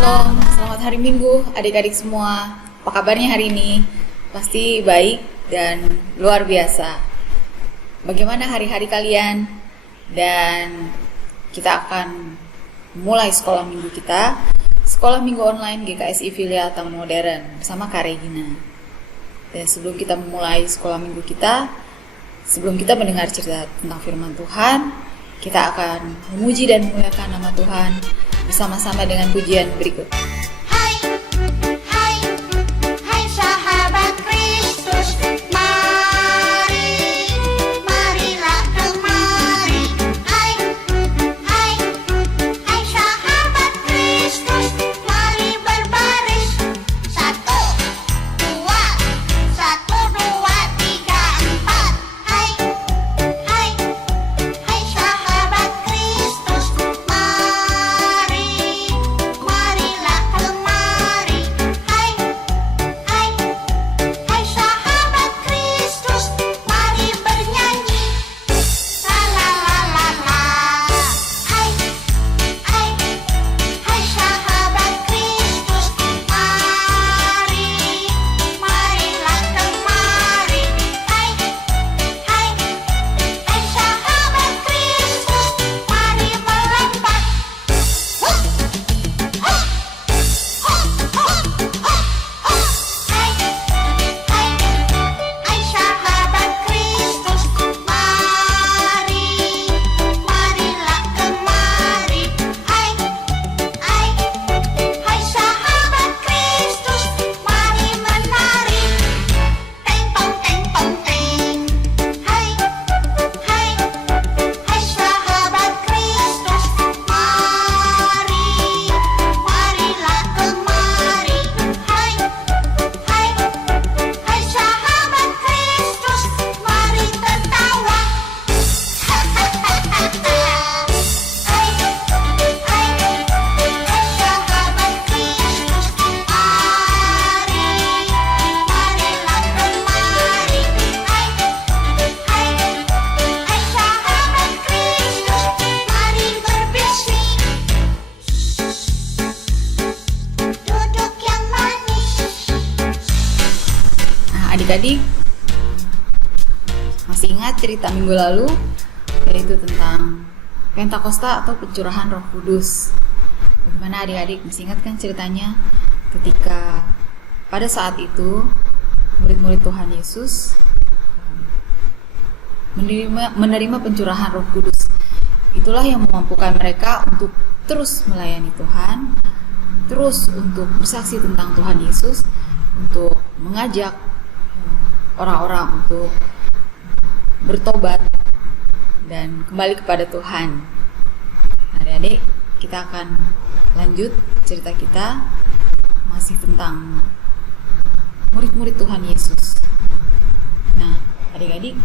Shalom, selamat hari Minggu adik-adik semua. Apa kabarnya hari ini? Pasti baik dan luar biasa. Bagaimana hari-hari kalian? Dan kita akan mulai sekolah minggu kita, sekolah minggu online GKSI Filial Taman Modern bersama Kak Regina. Dan sebelum kita memulai sekolah minggu kita, sebelum kita mendengar cerita tentang firman Tuhan, kita akan memuji dan memuliakan nama Tuhan bersama-sama dengan pujian berikut. Hai, hai, hai sahabat Kristus, mari, marilah kemari. Hai, hai, hai sahabat Kristus, mari berbaris. Satu, dua, tiga, empat. Hai, hai, hai sahabat Kristus, marilah kemari. Hai, hai, hai sahabat Kristus, mari bernyanyi. La la la la la. Hai, hai, hai sahabat Kristus, marilah kemari. Hai, hai, hai sahabat Kristus, mari melompat. Hai, hai sahabat Kristus, marilah kemari. Hai, hai sahabat Kristus, mari menari. Teng tong teng tong teng. Hai, hai sahabat Kristus, marilah kemari. Hai, hai sahabat Kristus, mari tertawa. Hai, hai sahabat Kristus, marilah kemari. Hai, hai sahabat Kristus, mari berbisik. Duduk yang manis. Nah, adik-adik masih ingat cerita minggu lalu, yaitu tentang Pentakosta atau pencurahan Roh Kudus. Bagaimana adik-adik masih ingat kan ceritanya ketika pada saat itu murid-murid Tuhan Yesus menerima pencurahan Roh Kudus. Itulah yang memampukan mereka untuk terus melayani Tuhan, terus untuk bersaksi tentang Tuhan Yesus, untuk mengajak orang-orang untuk bertobat dan kembali kepada Tuhan. Nah, adik-adik, kita akan lanjut cerita kita masih tentang murid-murid Tuhan Yesus. Nah, adik-adik,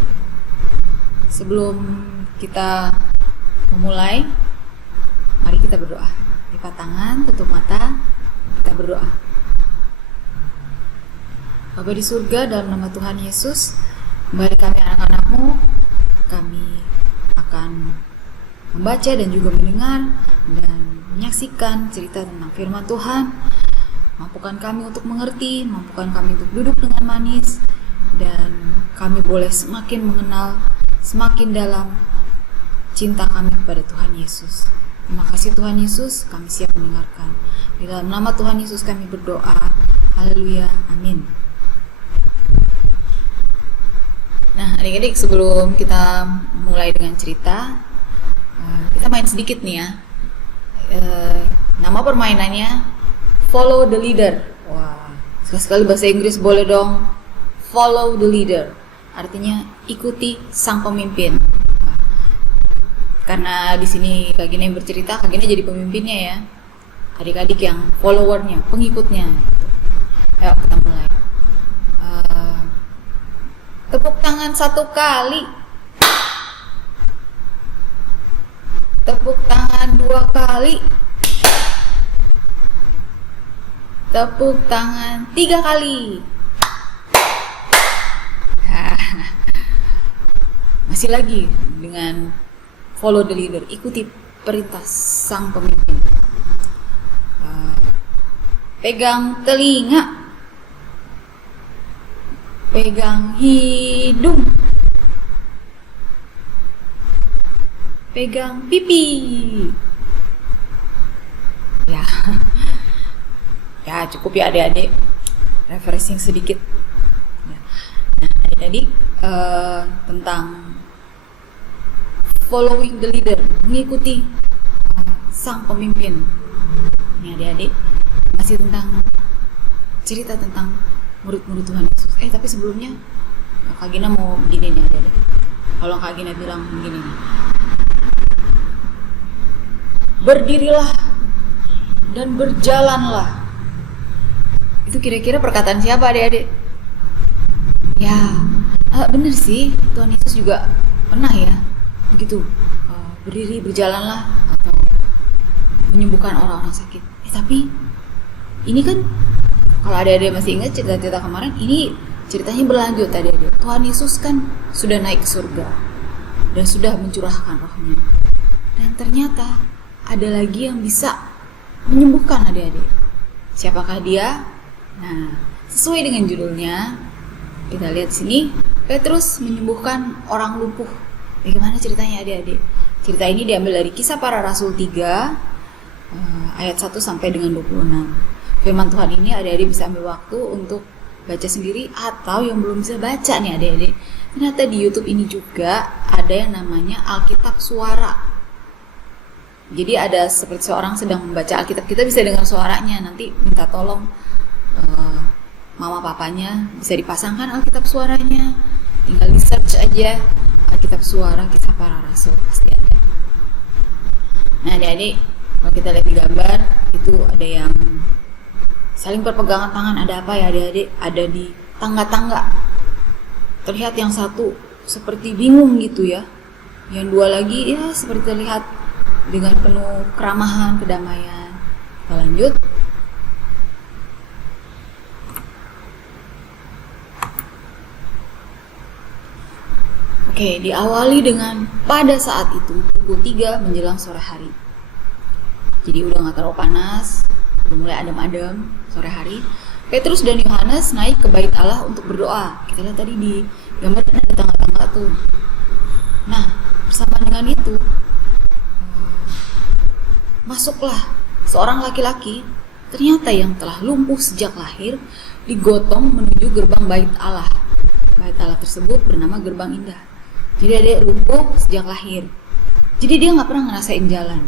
sebelum kita memulai, mari kita berdoa. Lipat tangan, tutup mata, kita berdoa. Bapa di surga, dalam nama Tuhan Yesus, kembali kami anak-anak-Mu, kami akan membaca dan juga mendengar dan menyaksikan cerita tentang firman Tuhan. Mampukan kami untuk mengerti, mampukan kami untuk duduk dengan manis, dan kami boleh semakin mengenal, semakin dalam cinta kami kepada Tuhan Yesus. Terima kasih Tuhan Yesus, kami siap mendengarkan. Di dalam nama Tuhan Yesus kami berdoa. Haleluya, amin. Nah, adik-adik, sebelum kita mulai dengan cerita, kita main sedikit nih ya. Nama permainannya Follow the Leader. Wah, sekali-sekali bahasa Inggris boleh dong. Follow the Leader, artinya ikuti sang pemimpin. Karena di sini Kak Gina yang bercerita, Kak Gina jadi pemimpinnya ya. Adik-adik yang followernya, pengikutnya. Ayo kita mulai. Tepuk tangan satu kali. Tepuk tangan dua kali. Tepuk tangan 3 kali. Masih lagi dengan follow the leader, ikuti perintah sang pemimpin. pegang telinga, pegang hidung, pegang pipi. Ya, ya cukup ya adik-adik, refreshing sedikit. Ya. Nah, adik-adik tentang following the leader, mengikuti sang pemimpin. Ini adik-adik masih tentang cerita tentang murid-murid Tuhan Yesus. Tapi sebelumnya Kak Gina mau begini nih adik-adik. Kalau Kak Gina bilang begini nih, berdirilah dan berjalanlah. Itu kira-kira perkataan siapa adik-adik? Ya, bener sih, Tuhan Yesus juga pernah ya begitu, berdiri berjalanlah atau menyembuhkan orang-orang sakit. Tapi ini kan, kalau adik-adik masih ingat cerita-cerita kemarin, ini ceritanya berlanjut adik-adik. Tuhan Yesus kan sudah naik ke surga dan sudah mencurahkan rohnya, dan ternyata ada lagi yang bisa menyembuhkan adik-adik. Siapakah dia? Nah, sesuai dengan judulnya, kita lihat sini, Petrus menyembuhkan orang lumpuh. Bagaimana ceritanya adik-adik? Cerita ini diambil dari Kisah Para Rasul 3 ayat 1 sampai dengan 26. Firman Tuhan ini adik-adik bisa ambil waktu untuk baca sendiri, atau yang belum bisa baca nih adik-adik, ternyata di YouTube ini juga ada yang namanya Alkitab Suara. Jadi ada seperti seorang sedang membaca Alkitab, kita bisa dengar suaranya. Nanti minta tolong mama papanya bisa dipasangkan Alkitab Suaranya, tinggal di search aja Alkitab Suara Kisah Para Rasul, pasti ada. Nah adik-adik, kalau kita lihat di gambar itu ada yang saling berpegangan tangan. Ada apa ya adik-adik? Ada di tangga-tangga. Terlihat yang satu seperti bingung gitu ya, yang dua lagi ya seperti terlihat dengan penuh keramahan, kedamaian. Kita lanjut. Oke, diawali dengan pada saat itu pukul 3 menjelang sore hari. Jadi udah gak terlalu panas, udah mulai adem-adem sore hari. Petrus dan Yohanes naik ke bait Allah untuk berdoa. Kita lihat tadi di gambar kan ada tangga-tangga tuh. Nah, bersama dengan itu masuklah seorang laki-laki, ternyata yang telah lumpuh sejak lahir, digotong menuju gerbang bait Allah. Bait Allah tersebut bernama Gerbang Indah. Jadi dia lumpuh sejak lahir. Jadi dia nggak pernah ngerasain jalan,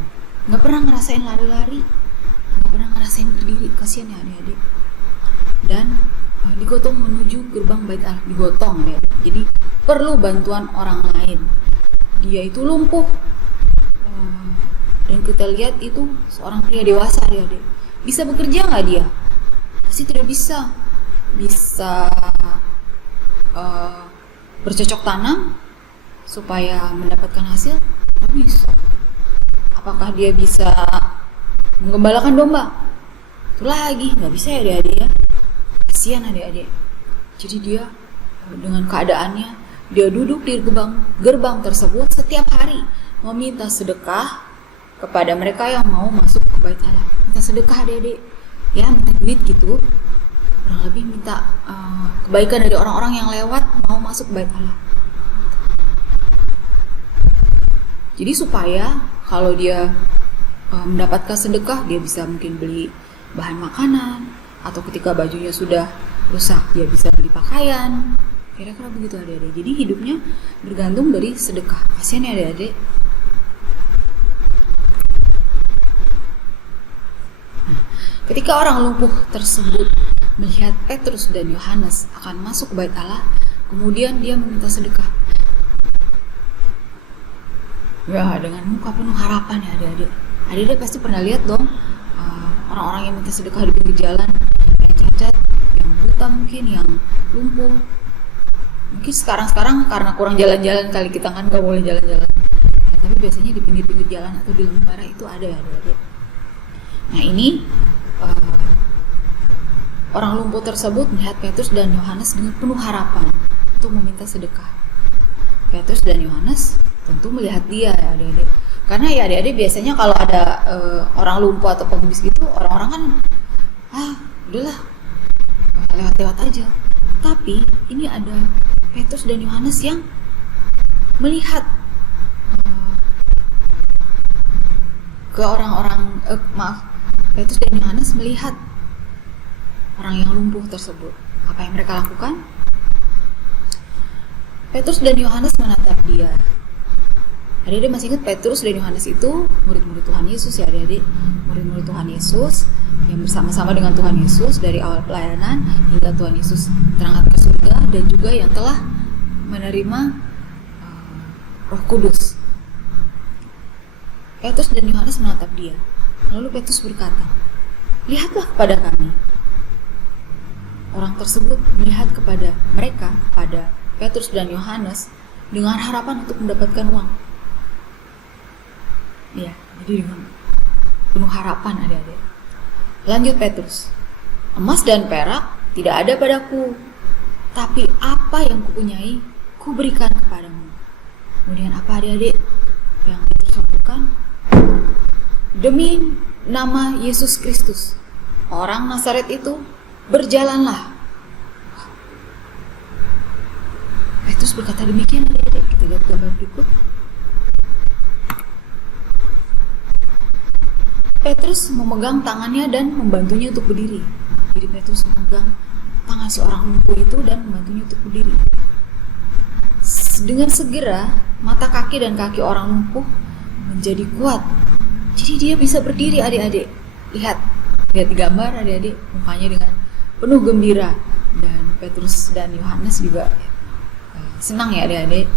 nggak pernah ngerasain lari-lari, nggak pernah ngerasain berdiri. Kasian ya adik-adik. Dan digotong menuju gerbang bait Allah, digotong ya. Jadi perlu bantuan orang lain. Dia itu lumpuh. Dan kita lihat itu seorang pria dewasa adik-adik. Bisa bekerja nggak dia? Pasti tidak bisa. Bisa bercocok tanam supaya mendapatkan hasil? Nggak bisa. Apakah dia bisa menggembalakan domba? Itu lagi nggak bisa ya adik-adik ya. Kasihan adik-adik. Jadi dia dengan keadaannya, dia duduk di gerbang tersebut setiap hari meminta sedekah kepada mereka yang mau masuk ke bait Allah. Minta sedekah adik-adik, ya minta duit gitu, kurang lebih minta kebaikan dari orang-orang yang lewat mau masuk ke bait Allah. Jadi supaya kalau dia mendapatkan sedekah, dia bisa mungkin beli bahan makanan, atau ketika bajunya sudah rusak dia bisa beli pakaian. Kira-kira begitu adik-adik. Jadi hidupnya bergantung dari sedekah. Kasian ya adik-adik. Ketika orang lumpuh tersebut melihat Petrus dan Yohanes akan masuk ke bait Allah, kemudian dia meminta sedekah. Ya, dengan muka penuh harapan ya adik-adik. Adik-adik pasti pernah lihat dong orang-orang yang minta sedekah di pinggir jalan, yang cacat, yang buta mungkin, yang lumpuh. Mungkin sekarang karena kurang jalan-jalan kali, kita kan gak boleh jalan-jalan. Ya, tapi biasanya di pinggir-pinggir jalan atau di lampu merah itu ada ya adik-adik. Nah ini orang lumpuh tersebut melihat Petrus dan Yohanes dengan penuh harapan untuk meminta sedekah. Petrus dan Yohanes tentu melihat dia ya adik-adik. Karena ya adik-adik biasanya kalau ada orang lumpuh atau pengemis gitu, orang-orang kan udahlah, lewat-lewat aja. Tapi ini ada Petrus dan Yohanes yang melihat ke orang-orang, Petrus dan Yohanes melihat orang yang lumpuh tersebut. Apa yang mereka lakukan? Petrus dan Yohanes menatap dia. Adik-adik masih ingat Petrus dan Yohanes itu murid-murid Tuhan Yesus ya adik-adik? Murid-murid Tuhan Yesus yang bersama-sama dengan Tuhan Yesus dari awal pelayanan hingga Tuhan Yesus terangkat ke surga, dan juga yang telah menerima Roh Kudus. Petrus dan Yohanes menatap dia. Lalu Petrus berkata, "Lihatlah kepada kami." Orang tersebut melihat kepada mereka, pada Petrus dan Yohanes, dengan harapan untuk mendapatkan uang. Ya, jadi dengan penuh harapan adik-adik. Lanjut Petrus, "Emas dan perak tidak ada padaku, tapi apa yang kupunyai, kuberikan kepadamu." Kemudian apa adik-adik yang Petrus lakukan? Demi nama Yesus Kristus, orang Nazaret itu, berjalanlah. Petrus berkata demikian adik-adik. Kita lihat gambar berikut. Petrus memegang tangannya dan membantunya untuk berdiri. Jadi Petrus memegang tangan si orang lumpuh itu dan membantunya untuk berdiri. Dengan segera mata kaki dan kaki orang lumpuh menjadi kuat. Jadi dia bisa berdiri adik-adik. Lihat di gambar adik-adik, mukanya dengan penuh gembira. Dan Petrus dan Yohanes juga senang ya adik-adik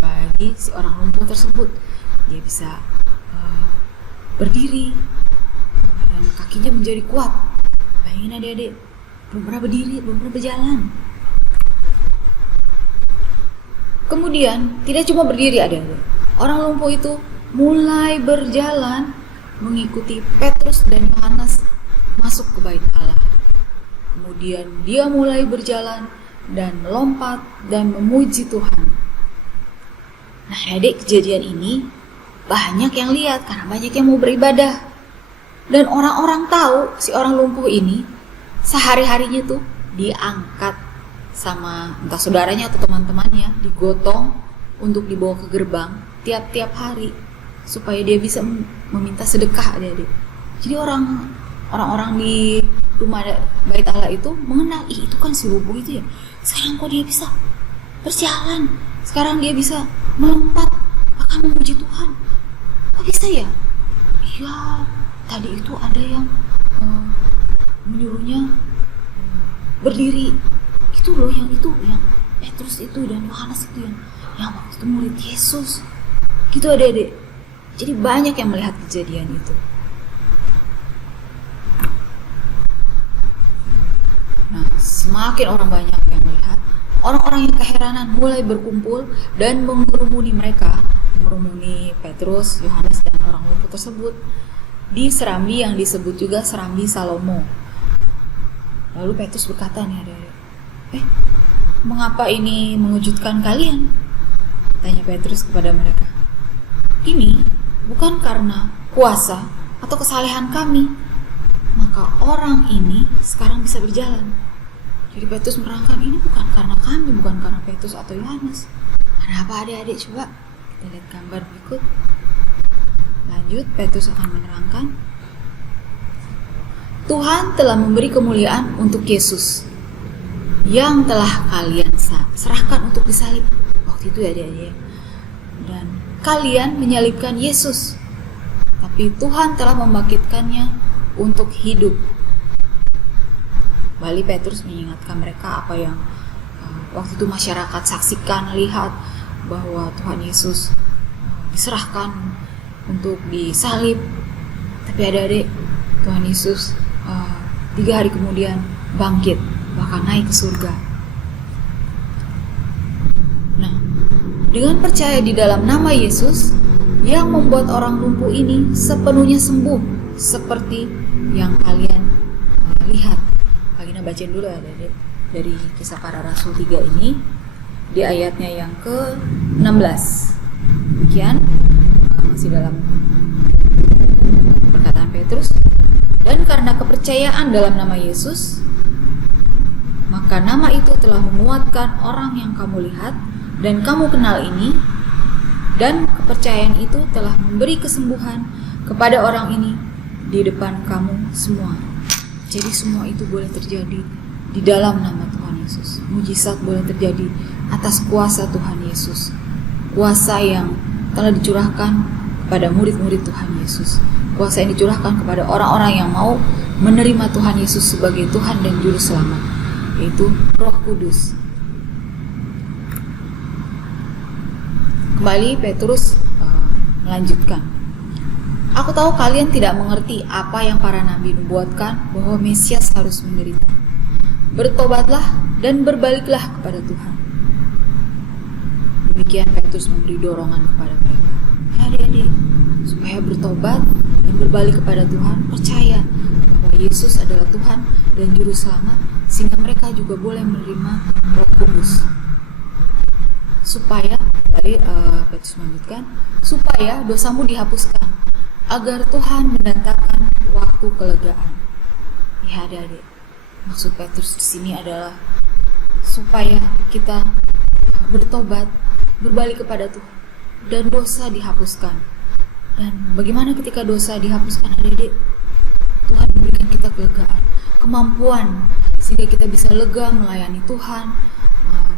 bagi si orang lumpuh tersebut. Dia bisa berdiri dan kakinya menjadi kuat. Bayangin adik-adik, belum pernah berdiri, belum pernah berjalan. Kemudian tidak cuma berdiri adik-adik, orang lumpuh itu mulai berjalan mengikuti Petrus dan Yohanes masuk ke bait Allah. Kemudian dia mulai berjalan dan melompat dan memuji Tuhan. Nah adik, kejadian ini banyak yang lihat karena banyak yang mau beribadah. Dan orang-orang tahu si orang lumpuh ini sehari-harinya tuh diangkat sama entah saudaranya atau teman-temannya, digotong untuk dibawa ke gerbang tiap-tiap hari supaya dia bisa meminta sedekah adik-adik. Jadi orang-orang di rumah bait Allah itu mengenal, itu kan si lumpuh itu ya. Sekarang kok dia bisa berjalan, sekarang dia bisa melompat, bahkan memuji Tuhan. Kok bisa ya? Iya, tadi itu ada yang menyuruhnya berdiri. Itu loh, yang Petrus itu dan Yohanes itu yang waktu itu murid Yesus. Gitu adik-adik. Jadi banyak yang melihat kejadian itu. Nah, semakin orang banyak yang melihat, orang-orang yang keheranan mulai berkumpul dan mengerumuni mereka, mengerumuni Petrus, Yohanes dan orang lumpuh tersebut di serambi yang disebut juga serambi Salomo. Lalu Petrus berkata nih adik-adik, "Mengapa ini mengejutkan kalian?" Tanya Petrus kepada mereka. "Ini bukan karena kuasa atau kesalehan kami, maka orang ini sekarang bisa berjalan." Jadi Petrus menerangkan, ini bukan karena kami, bukan karena Petrus atau Yohanes. Karena apa adik-adik? Coba kita lihat gambar berikut. Lanjut, Petrus akan menerangkan, "Tuhan telah memberi kemuliaan untuk Yesus yang telah kalian serahkan untuk disalib." Waktu itu ya adik-adik. "Dan kalian menyalibkan Yesus, tapi Tuhan telah membangkitkannya untuk hidup." Kembali Petrus mengingatkan mereka apa yang waktu itu masyarakat saksikan, lihat bahwa Tuhan Yesus diserahkan untuk disalib. Tapi adik-adik, Tuhan Yesus 3 hari kemudian bangkit, bahkan naik ke surga. Nah, dengan percaya di dalam nama Yesus yang membuat orang lumpuh ini sepenuhnya sembuh, seperti yang kalian lihat. Kalian bacain dulu ya dari Kisah Para Rasul 3 ini di ayatnya yang ke-16. Demikian masih dalam perkataan Petrus. Dan karena kepercayaan dalam nama Yesus, maka nama itu telah menguatkan orang yang kamu lihat dan kamu kenal ini, dan kepercayaan itu telah memberi kesembuhan kepada orang ini di depan kamu semua. Jadi semua itu boleh terjadi di dalam nama Tuhan Yesus. Mujizat boleh terjadi atas kuasa Tuhan Yesus, kuasa yang telah dicurahkan kepada murid-murid Tuhan Yesus, kuasa yang dicurahkan kepada orang-orang yang mau menerima Tuhan Yesus sebagai Tuhan dan Juru Selamat, yaitu Roh Kudus. Kembali Petrus melanjutkan, aku tahu kalian tidak mengerti apa yang para nabi nubuatkan, bahwa Mesias harus menderita. Bertobatlah dan berbaliklah kepada Tuhan. Demikian Petrus memberi dorongan kepada mereka. Ya adik-adik, supaya bertobat dan berbalik kepada Tuhan, percaya bahwa Yesus adalah Tuhan dan Juru Selamat, sehingga mereka juga boleh menerima Roh Kudus. Supaya, tadi Petrus melanjutkan, supaya dosamu dihapuskan, agar Tuhan mendatangkan waktu kelegaan. Ya adik-adik, maksud Petrus di sini adalah supaya kita bertobat, berbalik kepada Tuhan, dan dosa dihapuskan. Dan bagaimana ketika dosa dihapuskan, adik-adik? Tuhan memberikan kita kelegaan, kemampuan, sehingga kita bisa lega melayani Tuhan,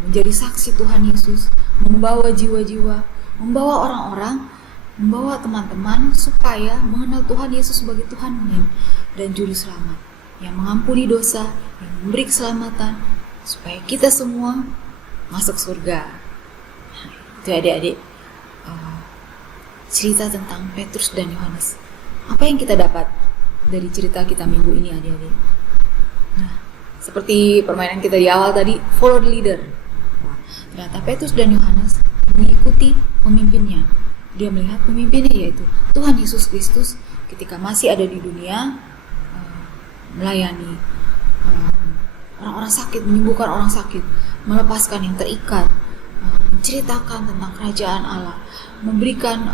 menjadi saksi Tuhan Yesus, membawa jiwa-jiwa, membawa orang-orang, membawa teman-teman supaya mengenal Tuhan Yesus sebagai Tuhan dan Juru Selamat, yang mengampuni dosa, yang memberi keselamatan, supaya kita semua masuk surga. Itu adik-adik, cerita tentang Petrus dan Yohanes. Apa yang kita dapat dari cerita kita minggu ini, adik-adik? Nah, seperti permainan kita di awal tadi, follow the leader. Ternyata Petrus dan Yohanes mengikuti pemimpinnya. Dia melihat pemimpinnya, yaitu Tuhan Yesus Kristus, ketika masih ada di dunia, melayani orang-orang sakit, menyembuhkan orang sakit, melepaskan yang terikat, menceritakan tentang kerajaan Allah, memberikan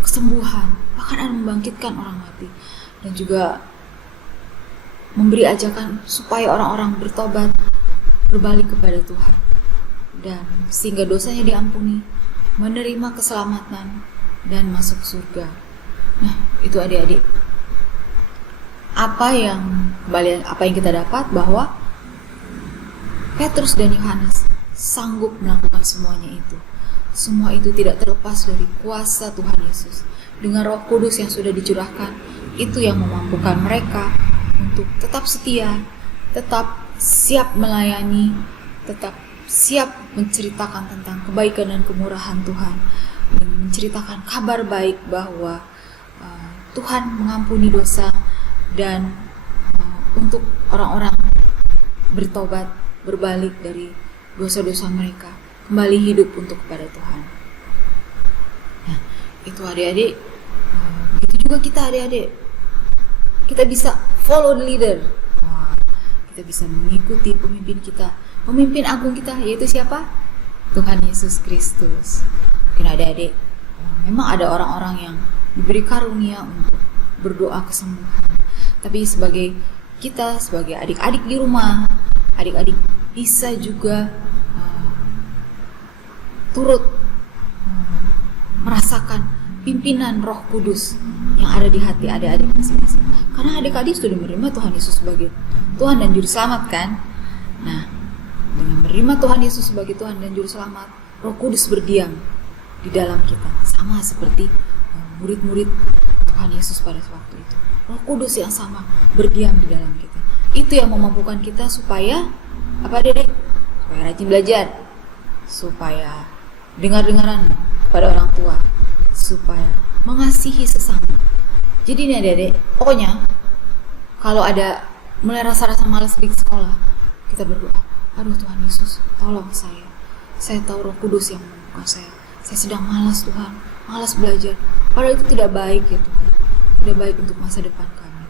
kesembuhan, bahkan membangkitkan orang mati, dan juga memberi ajakan supaya orang-orang bertobat, berbalik kepada Tuhan, dan sehingga dosanya diampuni, menerima keselamatan, dan masuk surga. Nah, itu adik-adik, apa yang kita dapat, bahwa Petrus dan Yohanes sanggup melakukan semuanya itu. Semua itu tidak terlepas dari kuasa Tuhan Yesus. Dengan Roh Kudus yang sudah dicurahkan, itu yang memampukan mereka untuk tetap setia, tetap siap melayani, tetap siap menceritakan tentang kebaikan dan kemurahan Tuhan, dan menceritakan kabar baik bahwa Tuhan mengampuni dosa, dan untuk orang-orang bertobat, berbalik dari dosa-dosa mereka, kembali hidup untuk kepada Tuhan. Nah, itu adik-adik. Begitu juga kita, adik-adik. Kita bisa follow the leader. Kita bisa mengikuti pemimpin kita, pemimpin agung kita, yaitu siapa? Tuhan Yesus Kristus. Mungkin adik-adik, memang ada orang-orang yang diberi karunia untuk berdoa kesembuhan. Tapi sebagai kita, sebagai adik-adik di rumah, adik-adik bisa juga turut merasakan pimpinan Roh Kudus yang ada di hati adik-adik masing-masing. Karena adik-adik sudah menerima Tuhan Yesus sebagai Tuhan dan Juru Selamat, kan? Nah, dengan menerima Tuhan Yesus sebagai Tuhan dan Juru Selamat, Roh Kudus berdiam di dalam kita, sama seperti murid-murid Tuhan Yesus pada waktu itu. Roh Kudus yang sama berdiam di dalam kita. Itu yang memampukan kita supaya apa, Dedek? Supaya rajin belajar, supaya dengar-dengaran kepada orang tua, supaya mengasihi sesama. Jadi nih Dedek, pokoknya kalau ada mulai rasa-rasa malas di sekolah, kita berdoa, aduh Tuhan Yesus, tolong saya tahu Roh Kudus yang memampukan saya sedang malas Tuhan, malas belajar, padahal itu tidak baik ya Tuhan, tidak baik untuk masa depan kami.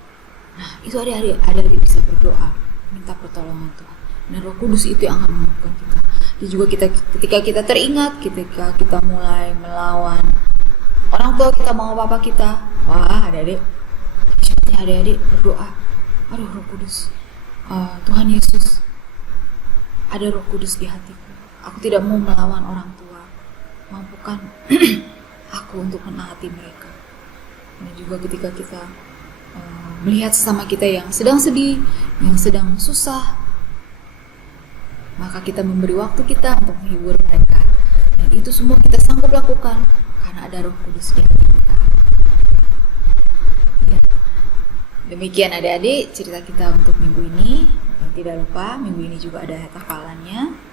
Nah, itu adik-adik bisa berdoa, minta pertolongan Tuhan, dan Roh Kudus itu yang akan memampukan kita. Dan juga ketika kita teringat, ketika kita mulai melawan orang tua kita, mau papa kita, wah adik-adik, Ya adik-adik berdoa, aduh Roh Kudus, Tuhan Yesus, ada Roh Kudus di hatiku. Aku tidak mau melawan orang tua. Mampukan aku untuk menaati mereka. Dan juga ketika kita melihat sesama kita yang sedang sedih, yang sedang susah, maka kita memberi waktu kita untuk menghibur mereka. Dan itu semua kita sanggup lakukan karena ada Roh Kudus di hati kita. Ya. Demikian adik-adik cerita kita untuk minggu ini. Dan tidak lupa minggu ini juga ada ayat hafalannya.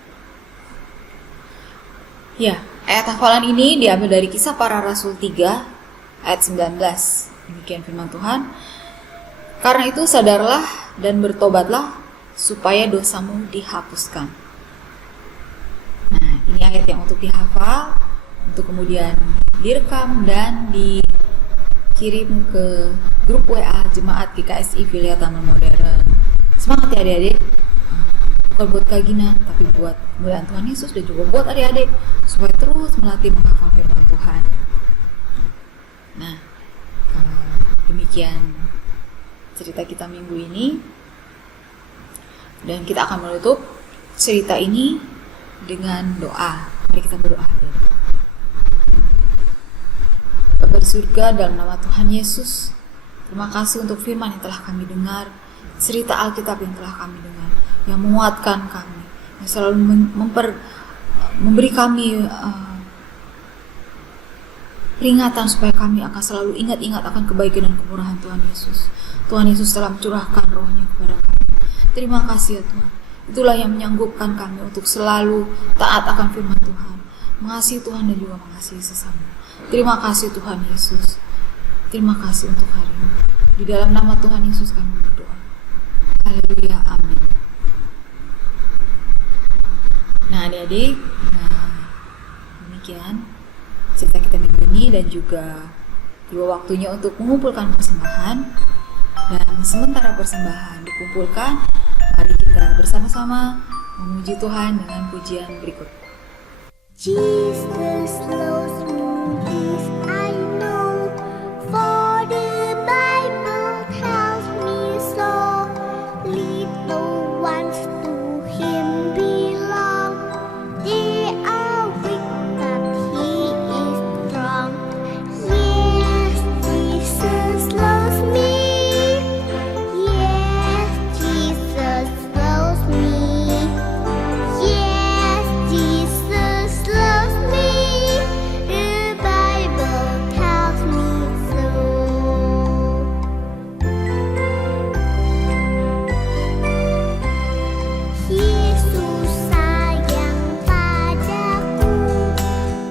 Ya, ayat hafalan ini diambil dari Kisah Para Rasul 3 ayat 19. Demikian firman Tuhan. Karena itu sadarlah dan bertobatlah supaya dosamu dihapuskan. Nah, ini ayat yang untuk dihafal, untuk kemudian direkam dan dikirim ke grup WA Jemaat GKSI Filia Taman Modern. Semangat ya adik-adik. Bukan buat Kak Gina, tapi buat kemuliaan Tuhan Yesus dan juga buat adik-adik supaya terus melatih menghafal firman Tuhan. Nah, demikian cerita kita minggu ini, dan kita akan menutup cerita ini dengan doa. Mari kita berdoa. Bapa di surga, dalam nama Tuhan Yesus, terima kasih untuk firman yang telah kami dengar, cerita Alkitab yang telah kami dengar, yang menguatkan kami, yang selalu memberi kami peringatan supaya kami akan selalu ingat-ingat akan kebaikan dan kemurahan Tuhan Yesus. Tuhan Yesus telah mencurahkan rohnya kepada kami. Terima kasih ya Tuhan. Itulah yang menyanggupkan kami untuk selalu taat akan firman Tuhan, mengasihi Tuhan dan juga mengasihi sesama. Terima kasih Tuhan Yesus. Terima kasih untuk hari ini. Di dalam nama Tuhan Yesus kami berdoa. Haleluya, amin. Nah adik-adik, demikian cerita kita minggu ini, dan juga tiba waktunya untuk mengumpulkan persembahan. Dan sementara persembahan dikumpulkan, mari kita bersama-sama memuji Tuhan dengan pujian berikut. Jesus loves me, this I know, for the Bible tells me so. Little ones to Him belong, they are weak but He is strong. Yes, Jesus loves me. Yes, Jesus loves me. Yes, Jesus loves me. The Bible tells me so. Yesus sayang padaku,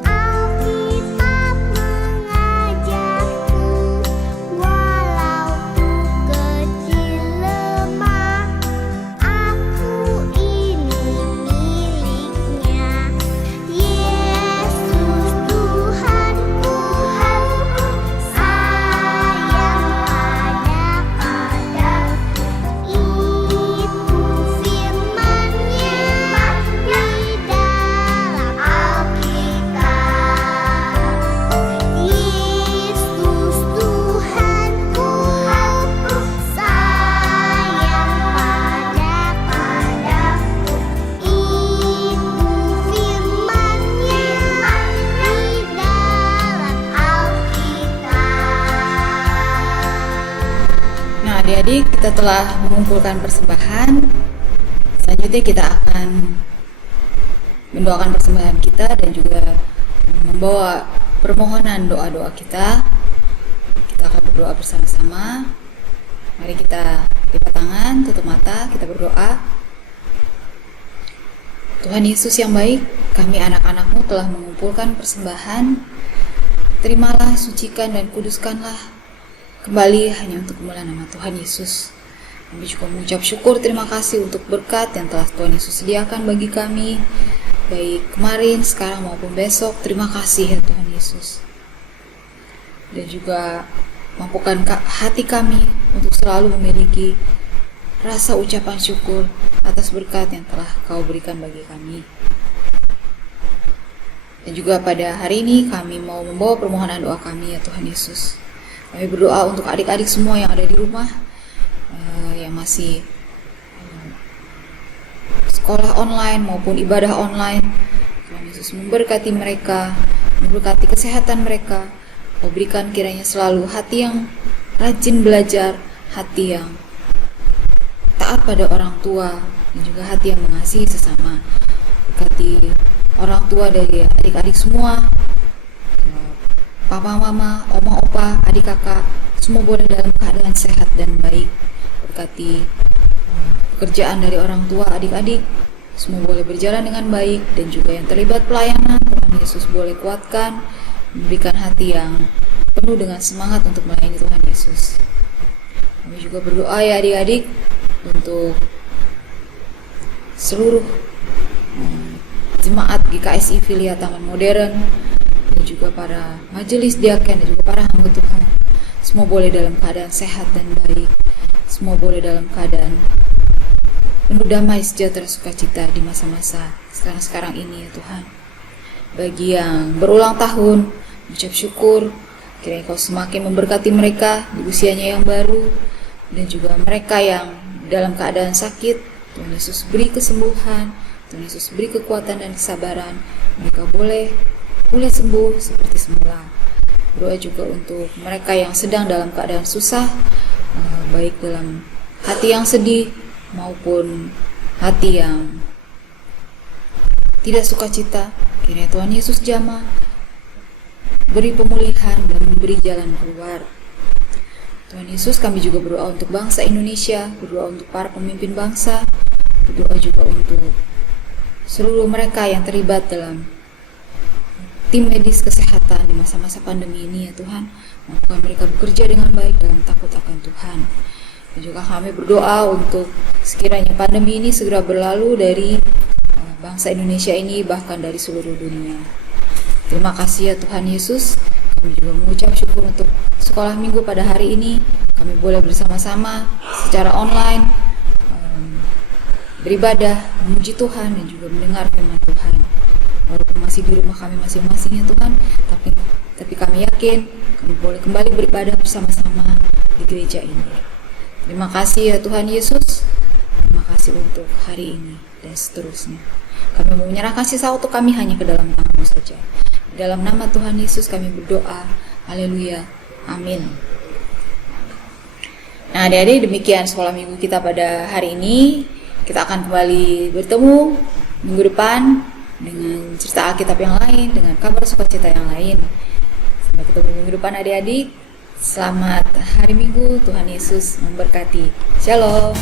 Alkitab mengajarku, walau ku kecil lemah, aku ini miliknya. Yesus Tuhanku, sayang padaku, itu firman-Nya di dalam Alkitab. Yesus Tuhanku, sayang padaku, itu firman-Nya di dalam Alkitab. Nah adik-adik, kita telah mengumpulkan persembahan. Selanjutnya kita akan mendoakan persembahan kita dan juga membawa permohonan doa-doa kita. Kita akan berdoa bersama-sama. Mari kita lipat tangan, tutup mata, kita berdoa. Tuhan Yesus yang baik, kami anak-anak-Mu telah mengumpulkan persembahan. Terimalah, sucikan dan kuduskanlah kembali hanya untuk kemuliaan nama Tuhan Yesus. Kami juga mengucap syukur, terima kasih untuk berkat yang telah Tuhan Yesus sediakan bagi kami, baik kemarin, sekarang maupun besok. Terima kasih ya Tuhan Yesus. Dan juga mampukan hati kami untuk selalu memiliki rasa ucapan syukur atas berkat yang telah Kau berikan bagi kami. Dan juga pada hari ini kami mau membawa permohonan doa kami ya Tuhan Yesus. Kami berdoa untuk adik-adik semua yang ada di rumah, yang masih sekolah online maupun ibadah online. Tuhan Yesus memberkati mereka, memberkati kesehatan mereka. Kau berikan kiranya selalu hati yang rajin belajar, hati yang taat pada orang tua, dan juga hati yang mengasihi sesama. Berkati orang tua dari adik-adik semua, papa, mama, oma, opa, adik, kakak, semua boleh dalam keadaan sehat dan baik. Berkati pekerjaan dari orang tua, adik-adik, semua boleh berjalan dengan baik. Dan juga yang terlibat pelayanan, Tuhan Yesus boleh kuatkan, memberikan hati yang penuh dengan semangat untuk melayani Tuhan Yesus. Kami juga berdoa ya adik-adik untuk seluruh jemaat GKSI Filia Taman Modern, dan juga para majelis diaken dan juga para hamba Tuhan. Semua boleh dalam keadaan sehat dan baik. Semua boleh dalam keadaan penuh damai, sejahtera, sukacita di masa-masa sekarang ini ya Tuhan. Bagi yang berulang tahun, ucap syukur, kiranya Kau semakin memberkati mereka di usianya yang baru. Dan juga mereka yang dalam keadaan sakit, Tuhan Yesus beri kesembuhan, Tuhan Yesus beri kekuatan dan kesabaran. Mereka boleh pulih sembuh seperti semula. Doa juga untuk mereka yang sedang dalam keadaan susah, baik dalam hati yang sedih maupun hati yang tidak sukacita. Kiranya Tuhan Yesus jamah, beri pemulihan dan memberi jalan keluar. Tuhan Yesus, kami juga berdoa untuk bangsa Indonesia, berdoa untuk para pemimpin bangsa, berdoa juga untuk seluruh mereka yang terlibat dalam tim medis kesehatan di masa-masa pandemi ini ya Tuhan. Mampukan mereka bekerja dengan baik dalam takut akan Tuhan. Dan juga kami berdoa untuk sekiranya pandemi ini segera berlalu dari bangsa Indonesia ini, bahkan dari seluruh dunia. Terima kasih ya Tuhan Yesus. Kami juga mengucap syukur untuk sekolah minggu pada hari ini. Kami boleh bersama-sama secara online beribadah, memuji Tuhan, dan juga mendengar firman Tuhan. Walaupun masih di rumah kami masing-masing ya Tuhan, tapi kami yakin kami boleh kembali beribadah bersama-sama di gereja ini. Terima kasih ya Tuhan Yesus. Terima kasih untuk hari ini dan seterusnya. Kami mau menyerahkan sisa waktu kami hanya ke dalam tangan-Mu saja. Dalam nama Tuhan Yesus kami berdoa. Haleluya. Amin. Nah, adik-adik, demikian sekolah minggu kita pada hari ini. Kita akan kembali bertemu minggu depan dengan cerita Alkitab yang lain, dengan kabar sukacita yang lain. Sampai ketemu minggu depan adik-adik. Selamat hari Minggu, Tuhan Yesus memberkati. Shalom.